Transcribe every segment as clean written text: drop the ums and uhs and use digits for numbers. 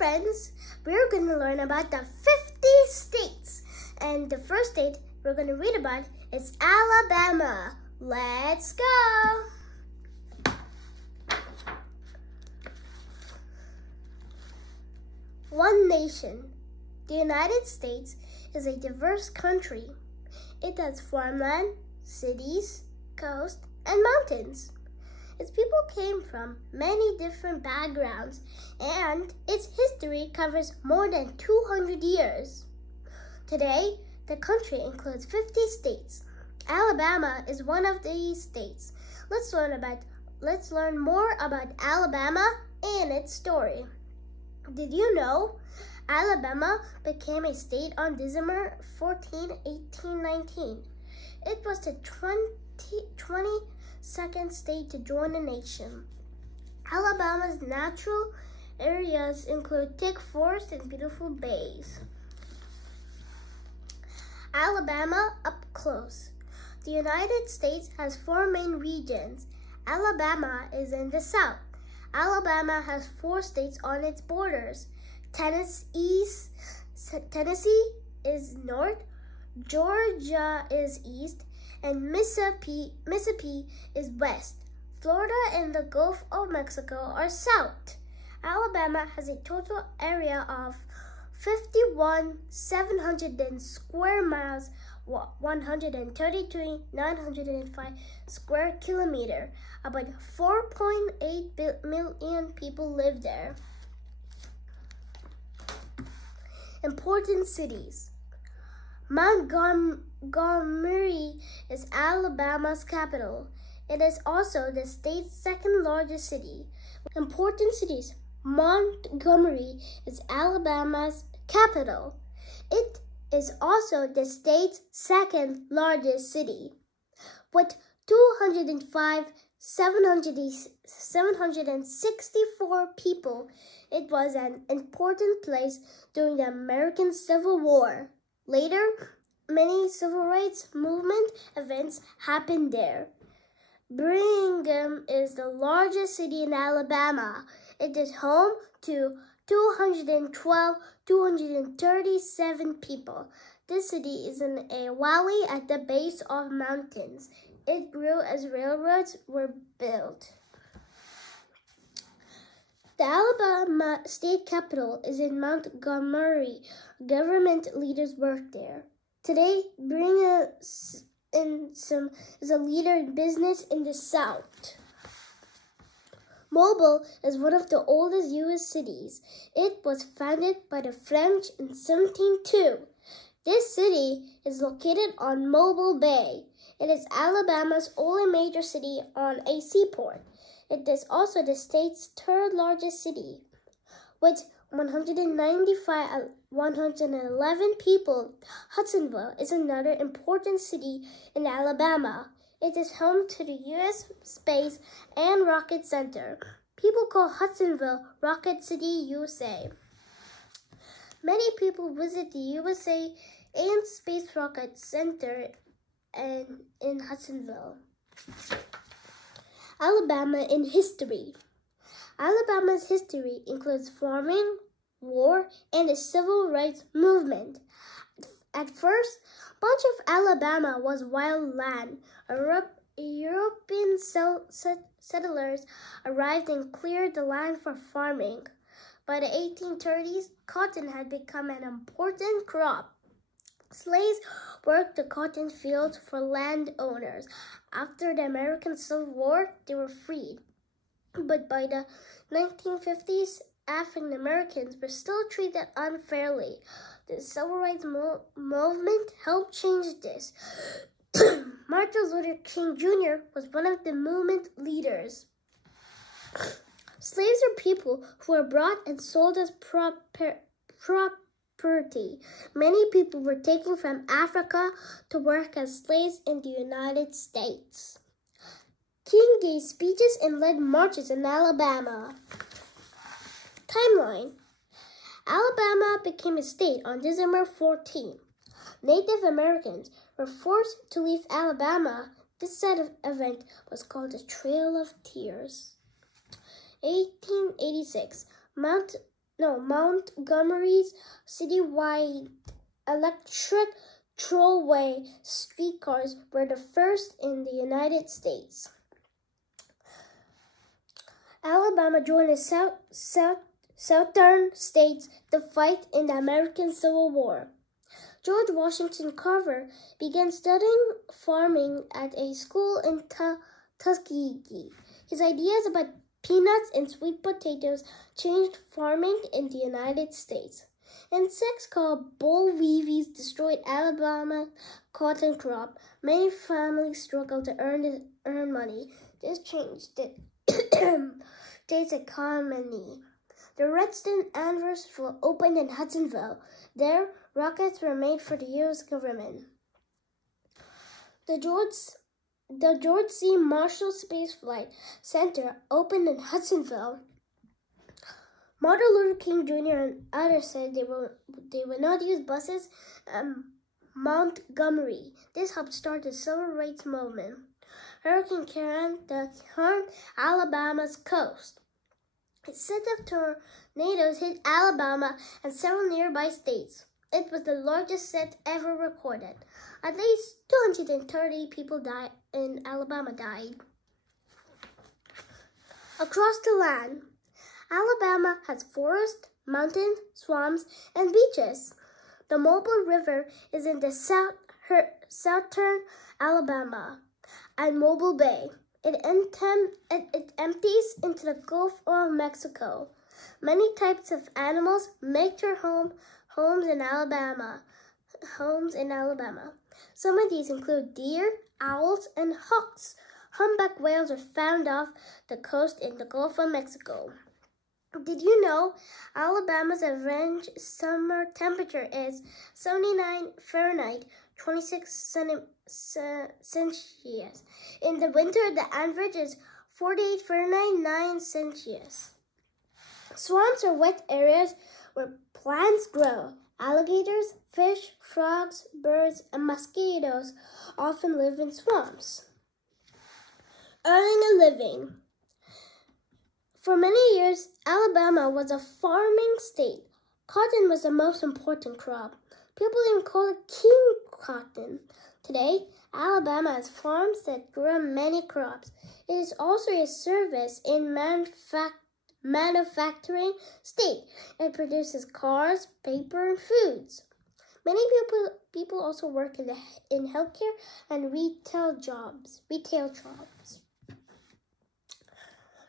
friends, we're going to learn about the 50 states. And the first state we're going to read about is Alabama. Let's go! One nation. The United States is a diverse country. It has farmland, cities, coast, and mountains. Its people came from many different backgrounds, and its history covers more than 200 years. Today, the country includes 50 states. Alabama is one of these states. Let's learn more about Alabama and its story. Did you know Alabama became a state on December 14, 1819? It was the 22nd state to join the nation. Alabama's natural areas include thick forests and beautiful bays. Alabama up close. The United States has 4 main regions. Alabama is in the south. Alabama has 4 states on its borders. Tennessee is north, Georgia is east, and Mississippi is west. Florida and the Gulf of Mexico are south. Alabama has a total area of 51,700 square miles, 133,905 square kilometers. About 4.8 million people live there. Important cities. Montgomery is Alabama's capital. It is also the state's second largest city. Important cities. Montgomery is Alabama's capital. It is also the state's second largest city. With 764 people, it was an important place during the American Civil War. Later, many civil rights movement events happened there. Birmingham is the largest city in Alabama. It is home to 237 people. This city is in a valley at the base of mountains. It grew as railroads were built. The Alabama state capital is in Montgomery. Government leaders work there. Today, Birmingham is a leader in business in the South. Mobile is one of the oldest U.S. cities. It was founded by the French in 1702. This city is located on Mobile Bay. It is Alabama's only major city on a seaport. It is also the state's third largest city. With 111 people, Hudsonville is another important city in Alabama. It is home to the U.S. Space and Rocket Center. People call Hudsonville Rocket City, USA. Many people visit the USA and Space Rocket Center in Hudsonville. Alabama in history. Alabama's history includes farming, war, and the civil rights movement. At first, much of Alabama was wild land. European settlers arrived and cleared the land for farming. By the 1830s, cotton had become an important crop. Slaves worked the cotton fields for landowners. After the American Civil War, they were freed. But by the 1950s, African Americans were still treated unfairly. The Civil Rights Movement helped change this. Martin Luther King Jr. was one of the movement leaders. Slaves are people who were bought and sold as property. Many people were taken from Africa to work as slaves in the United States. King gave speeches and led marches in Alabama. Timeline. Alabama became a state on December 14. Native Americans were forced to leave Alabama. This sad event was called the Trail of Tears. 1886. Montgomery's citywide electric trolley streetcars were the first in the United States. Alabama joined the southern states to fight in the American Civil War. George Washington Carver began studying farming at a school in Tuskegee. His ideas about peanuts and sweet potatoes changed farming in the United States. Insects called boll weevils destroyed Alabama's cotton crop. Many families struggled to earn money. This changed the state's economy. The Redstone Anvers were opened in Hudsonville. There, rockets were made for the U.S. government. The George C. Marshall Space Flight Center opened in Hudsonville. Martin Luther King Jr. and others said they would not use buses in Montgomery. This helped start the civil rights movement. Hurricane Karen harmed Alabama's coast. A set of tornadoes hit Alabama and several nearby states. It was the largest set ever recorded. At least 230 people in Alabama died. Across the land, Alabama has forests, mountains, swamps, and beaches. The Mobile River is in the southern Alabama and Mobile Bay. It empties into the Gulf of Mexico. Many types of animals make their homes in Alabama. Some of these include deer, owls, and hawks. Humpback whales are found off the coast in the Gulf of Mexico. Did you know Alabama's average summer temperature is 79 Fahrenheit, 26 Celsius. In the winter, the average is 48 Fahrenheit, 9 Celsius. Swamps are wet areas where plants grow. Alligators, fish, frogs, birds, and mosquitoes often live in swamps. Earning a living. For many years, Alabama was a farming state. Cotton was the most important crop. People even call it king cotton. Today, Alabama has farms that grow many crops. It is also a service in manufacturing state. It produces cars, paper, and foods. Many people also work in healthcare and retail jobs.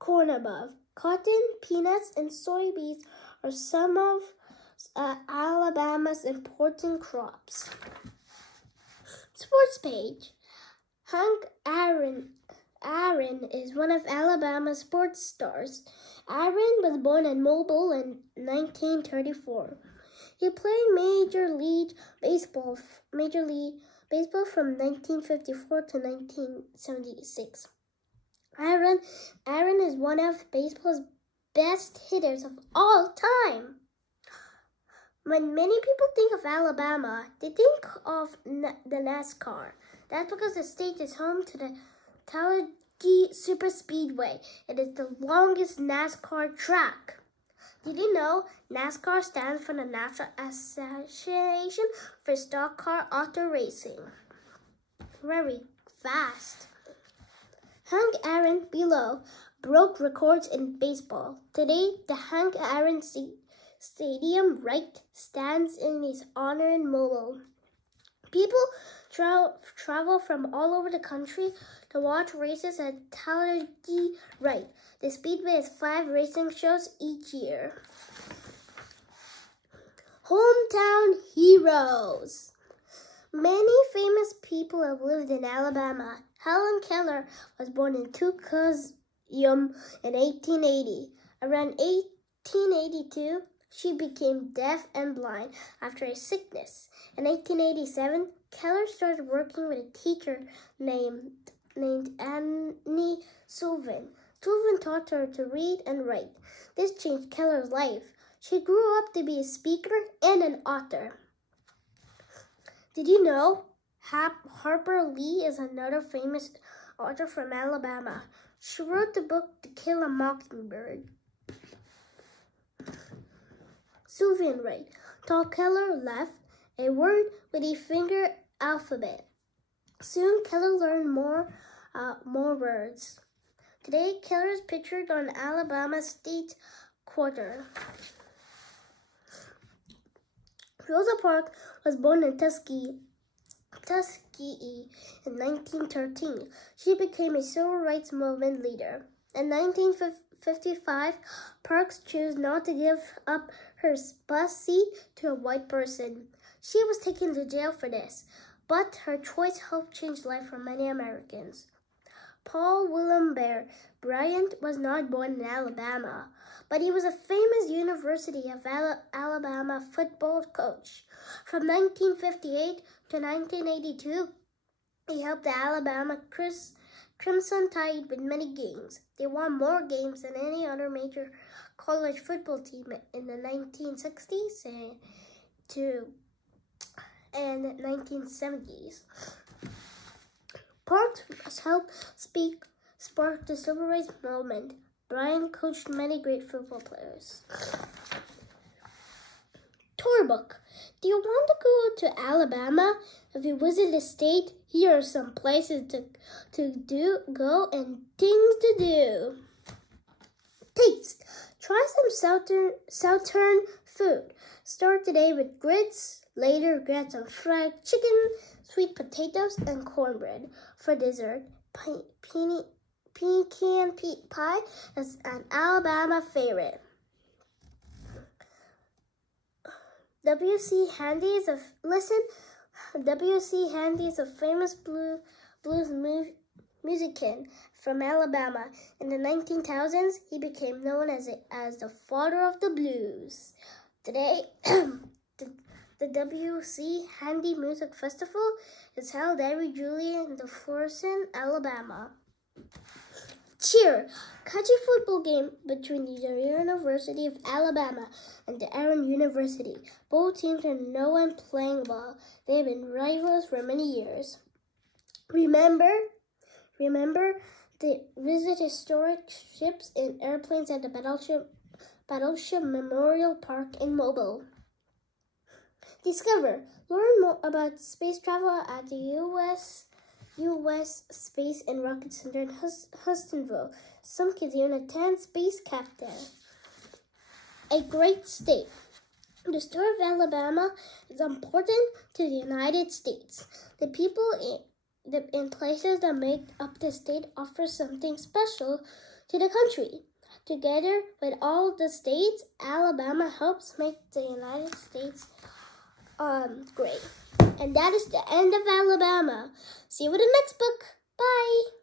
Corn above. Cotton, peanuts, and soybeans are some of Alabama's important crops. Sports page. Hank Aaron is one of Alabama's sports stars. Aaron was born in Mobile in 1934. He played Major League Baseball from 1954 to 1976. Aaron is one of baseball's best hitters of all time. When many people think of Alabama, they think of the NASCAR. That's because the state is home to the Talladega Superspeedway. It is the longest NASCAR track. Did you know NASCAR stands for the National Association for Stock Car Auto Racing? Very fast. Hank Aaron below broke records in baseball. Today, the Hank Aaron Stadium stands in his honor in Mobile. People travel from all over the country to watch races at Talladega. The Speedway has 5 racing shows each year. Hometown heroes. Many famous people have lived in Alabama. Helen Keller was born in Tucson in 1880. Around 1882, she became deaf and blind after a sickness. In 1887, Keller started working with a teacher named Annie Sullivan. Sullivan taught her to read and write. This changed Keller's life. She grew up to be a speaker and an author. Did you know Harper Lee is another famous author from Alabama? She wrote the book To Kill a Mockingbird. Soviet right. Tall Keller left, a word with a finger alphabet. Soon Keller learned more words. Today, Keller is pictured on Alabama State Quarter. Rosa Parks was born in Tuskegee in 1913. She became a civil rights movement leader. In 1955, Parks chose not to give up her bus seat to a white person. She was taken to jail for this, but her choice helped change life for many Americans. Paul William Bear Bryant was not born in Alabama, but he was a famous University of Alabama football coach. From 1958 to 1982, he helped the Alabama Crimson Tide win many games. They won more games than any other major college football team in the 1960s and 1970s. Parks helped spark the civil rights movement. Bryant coached many great football players. Tour book. Do you want to go to Alabama? If you visit the state, here are some places go and things to do. Taste. Try some southern food. Start today with grits. Later, get some fried chicken, sweet potatoes, and cornbread. For dessert, pecan pie is an Alabama favorite. W.C. Handy is a famous blues musician from Alabama. In the 1900s, he became known as the father of the blues. Today, the W.C. Handy Music Festival is held every July in Florissant, Alabama. Cheer! Catch a football game between the University of Alabama and the Aaron University. Both teams are known and playing well. They have been rivals for many years. Remember to visit historic ships and airplanes at the Battleship Memorial Park in Mobile. Discover. Learn more about space travel at the U.S. Space and Rocket Center in Hustonville. Some kids even attend Space Captain. A great state. The story of Alabama is important to the United States. The people in places that make up the state offer something special to the country. Together with all the states, Alabama helps make the United States great. And that is the end of Alabama. See you in the next book. Bye.